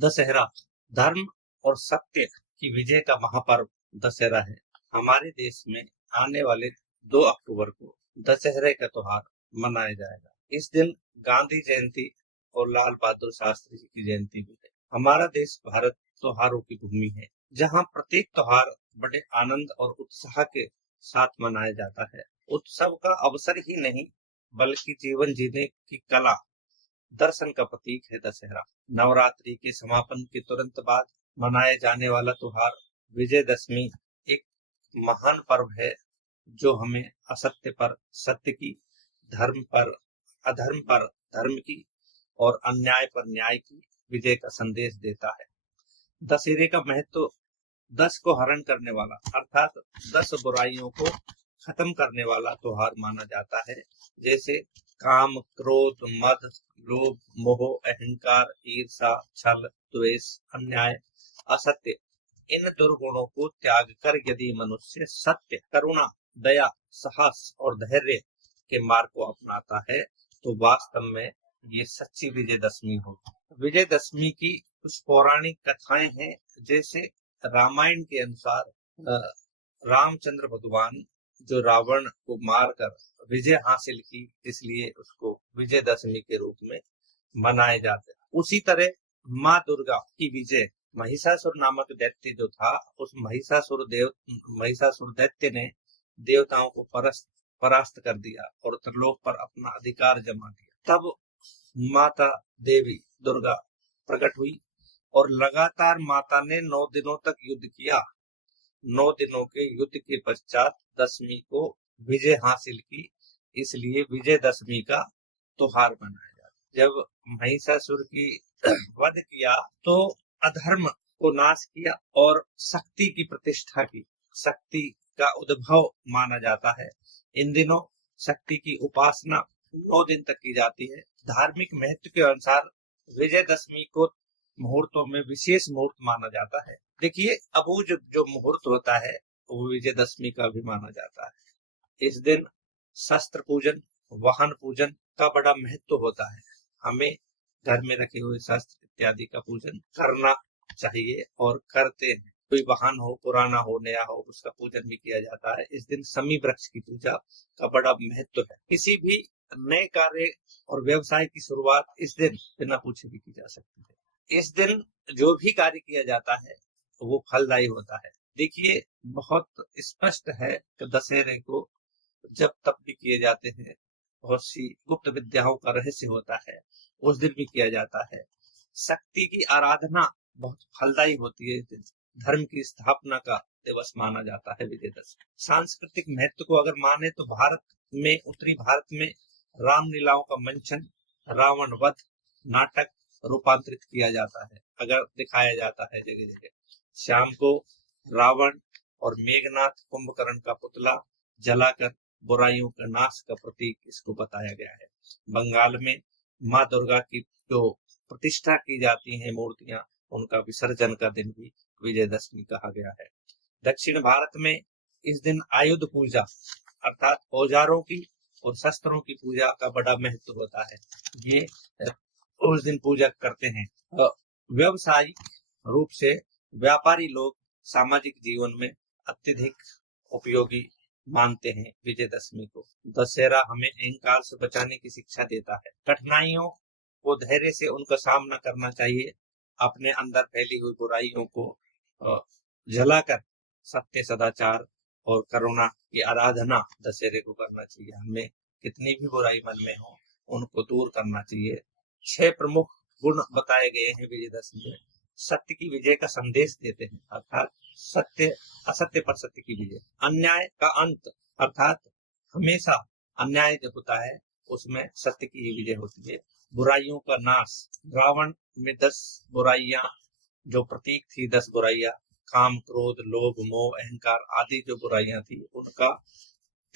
दशहरा धर्म और सत्य की विजय का महापर्व दशहरा है। हमारे देश में आने वाले 2 अक्टूबर को दशहरे का त्योहार मनाया जाएगा। इस दिन गांधी जयंती और लाल बहादुर शास्त्री जी की जयंती भी है। हमारा देश भारत त्योहारों की भूमि है, जहां प्रत्येक त्योहार बड़े आनंद और उत्साह के साथ मनाया जाता है। उत्सव का अवसर ही नहीं, बल्कि जीवन जीने की कला दर्शन का प्रतीक है दशहरा। नवरात्रि के समापन के तुरंत बाद मनाए जाने वाला त्योहार विजयदशमी एक महान पर्व है, जो हमें असत्य पर सत्य की, धर्म पर अधर्म पर धर्म की और अन्याय पर न्याय की विजय का संदेश देता है। दशहरे का महत्व 10 को हरण करने वाला अर्थात 10 बुराइयों को खत्म करने वाला त्योहार माना जाता है, जैसे काम, क्रोध, मद, लोभ, मोह, अहंकार, ईर्षा, छल, द्वेष, अन्याय, असत्य। इन दुर्गुणों को त्याग कर यदि मनुष्य सत्य, करुणा, दया, साहस और धैर्य के मार्ग को अपनाता है, तो वास्तव में ये सच्ची विजयदशमी होगी। विजयदशमी की कुछ पौराणिक कथाएं हैं, जैसे रामायण के अनुसार रामचंद्र भगवान जो रावण को मारकर विजय हासिल की, इसलिए उसको विजयदशमी के रूप में मनाए जाते हैं। उसी तरह माँ दुर्गा की विजय, महिषासुर नामक दैत्य जो था, उस महिषासुर दैत्य ने देवताओं को परास्त कर दिया और त्रिलोक पर अपना अधिकार जमा दिया। तब माता देवी दुर्गा प्रकट हुई और लगातार माता ने 9 दिनों तक युद्ध किया। 9 दिनों के युद्ध के पश्चात दशमी को विजय हासिल की, इसलिए विजयदशमी का त्योहार मनाया जाता है। जब महिषासुर की वध किया तो अधर्म को नाश किया और शक्ति की प्रतिष्ठा की। शक्ति का उद्भव माना जाता है। इन दिनों शक्ति की उपासना 9 दिन तक की जाती है। धार्मिक महत्व के अनुसार विजयदशमी को मुहूर्तों में विशेष मुहूर्त माना जाता है। देखिए, अब वो जो मुहूर्त होता है, वो विजयदशमी का भी माना जाता है। इस दिन शस्त्र पूजन, वाहन पूजन का बड़ा महत्व होता है। हमें घर में रखे हुए शस्त्र इत्यादि का पूजन करना चाहिए और करते हैं। कोई वाहन हो, पुराना हो, नया हो, उसका पूजन भी किया जाता है। इस दिन शमी वृक्ष की पूजा का बड़ा महत्व है। किसी भी नए कार्य और व्यवसाय की शुरुआत इस दिन बिना पूछे भी की जा सकती है। इस दिन जो भी कार्य किया जाता है वो फलदायी होता है। देखिए, बहुत स्पष्ट है कि दशहरे को जब तब भी किए जाते हैं। बहुत सी गुप्त विद्याओं का रहस्य होता है, उस दिन भी किया जाता है। शक्ति की आराधना बहुत फलदायी होती है। इस दिन धर्म की स्थापना का दिवस माना जाता है विजयदशमी। सांस्कृतिक महत्व को अगर माने तो भारत में, उत्तरी भारत में रामलीलाओं का मंचन, रावण वध नाटक रूपांतरित किया जाता है, अगर दिखाया जाता है जगह जगह। शाम को रावण और मेघनाथ कुंभकर्ण का पुतला जलाकर बुराइयों का नाश का प्रतीक इसको बताया गया है। बंगाल में माँ दुर्गा की जो प्रतिष्ठा की जाती है मूर्तियां, उनका विसर्जन का दिन भी विजयदशमी कहा गया है। दक्षिण भारत में इस दिन आयुध पूजा अर्थात औजारों की और शस्त्रों की पूजा का बड़ा महत्व होता है। ये उस दिन पूजा करते हैं। व्यवसायिक रूप से व्यापारी लोग सामाजिक जीवन में अत्यधिक उपयोगी मानते हैं विजयदशमी को। दशहरा हमें अहंकार से बचाने की शिक्षा देता है। कठिनाइयों को धैर्य से उनका सामना करना चाहिए। अपने अंदर फैली हुई बुराइयों को जलाकर सत्य, सदाचार और करुणा की आराधना दशहरे को करना चाहिए। हमें कितनी भी बुराई मन में हो, उनको दूर करना चाहिए। 6 प्रमुख गुण बताए गए हैं विजयदशमी में। सत्य की विजय का संदेश देते हैं, अर्थात सत्य, असत्य पर सत्य की विजय। अन्याय का अंत अर्थात हमेशा अन्याय जो होता है उसमें सत्य की विजय होती है। बुराइयों का नाश, रावण में 10 बुराइयां जो प्रतीक थी, 10 बुराइयां, काम, क्रोध, लोभ, मोह, अहंकार आदि जो बुराइयां थी, उनका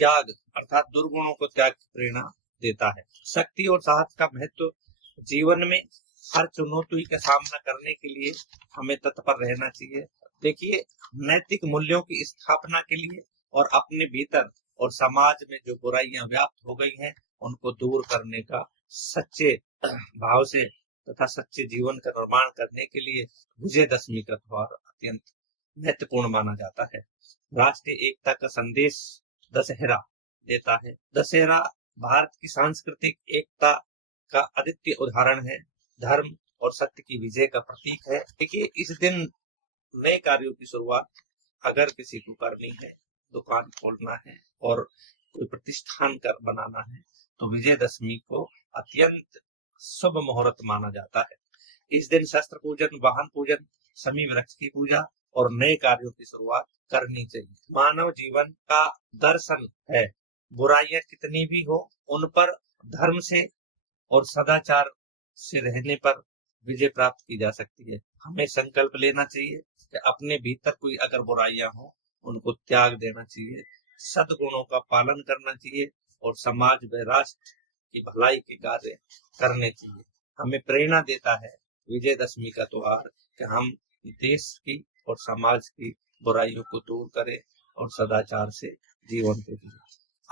त्याग अर्थात दुर्गुणों को त्याग की प्रेरणा देता है। शक्ति और साहस का महत्व, जीवन में हर चुनौती का सामना करने के लिए हमें तत्पर रहना चाहिए। देखिए, नैतिक मूल्यों की स्थापना के लिए और अपने भीतर और समाज में जो बुराइयां व्याप्त हो गई हैं, उनको दूर करने का सच्चे भाव से तथा सच्चे जीवन का निर्माण करने के लिए विजयदशमी का त्योहार अत्यंत महत्वपूर्ण माना जाता है। राष्ट्रीय एकता का संदेश दशहरा देता है। दशहरा भारत की सांस्कृतिक एकता का अद्वितीय उदाहरण है। धर्म और सत्य की विजय का प्रतीक है। देखिए, इस दिन नए कार्यों की शुरुआत अगर किसी को करनी है, दुकान खोलना है और कोई प्रतिष्ठान कर बनाना है, तो विजयदशमी को अत्यंत शुभ मुहूर्त माना जाता है। इस दिन शस्त्र पूजन, वाहन पूजन, शमी वृक्ष की पूजा और नए कार्यों की शुरुआत करनी चाहिए। मानव जीवन का दर्शन है, बुराइयां कितनी भी हो, उन पर धर्म से और सदाचार से रहने पर विजय प्राप्त की जा सकती है। हमें संकल्प लेना चाहिए कि अपने भीतर कोई अगर बुराइयां हो, उनको त्याग देना चाहिए, सद्गुणों का पालन करना चाहिए और समाज व राष्ट्र की भलाई के कार्य करने चाहिए। हमें प्रेरणा देता है विजयदशमी का त्योहार कि हम देश की और समाज की बुराइयों को दूर करें और सदाचार से जीवन को जिए।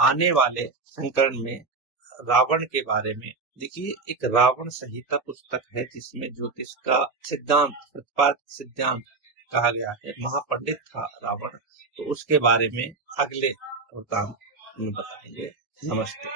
आने वाले संकलन में रावण के बारे में देखिए, एक रावण संहिता पुस्तक है जिसमें ज्योतिष का सिद्धांत, प्रतिपादित सिद्धांत कहा गया है। महापंडित था रावण, तो उसके बारे में अगले वृत्तांत में बताएंगे। नमस्ते।